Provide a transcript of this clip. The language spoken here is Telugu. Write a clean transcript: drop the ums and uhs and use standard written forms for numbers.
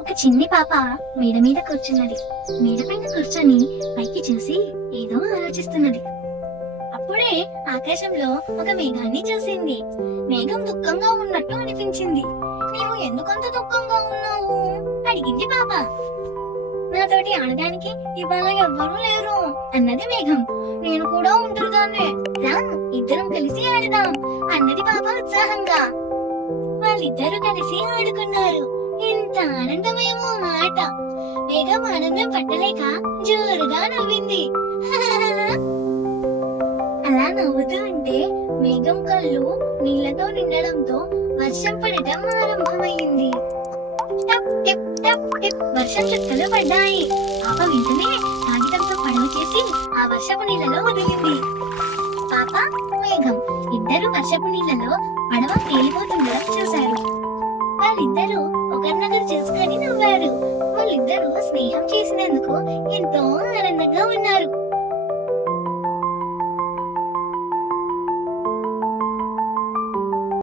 ఒక చిన్ని పాప మేడ మీద కూర్చున్నది. మేడ పైన కూర్చొని పైకి చూసి ఏదో ఆలోచిస్తున్నది. అప్పుడే ఆకాశంలో ఒక మేఘాన్ని చూసింది. మేఘం దుఃఖంగా ఉన్నట్టు అనిపించింది. నీవు ఎందుకంత దుఃఖంగా ఉన్నావు అడిగింది పాప. నాతోటి ఆడడానికి ఇవాళ ఎవ్వరూ లేరు అన్నది మేఘం. నేను కూడా ఉంటుదాన్నే, రా ఇద్దరం కలిసి ఆడదాం అన్నది పాప ఉత్సాహంగా. వాళ్ళిద్దరూ కలిసి ఆడుకున్నారు. ఎంత ఆనందమేమో మాట. మేఘం ఆనందం పట్టలేక జోరుగా నవ్వింది. అలా నవ్వుతూ ఉంటే మేఘం కళ్ళు నీళ్లతో నిండడంతో వర్షం పడటం ఆరంభమైంది. టప్ టిప్ టప్ టిప్ వర్షం చుక్కలు పడ్డాయి. పాప వెంటనే కాగితంతో పడవ చేసి ఆ వర్షపు నీళ్ళలో వదిలింది. పాప, మేఘం ఇద్దరు వర్షపు నీళ్ళలో పడవ తేలిపోతుండడం చూశారు. వాళ్ళిద్దరూ ఒకరినొకరు చూసుకొని నవ్వారు. వాళ్ళిద్దరూ స్నేహం చేసినందుకు ఎంతో ఆనందంగా ఉన్నారు.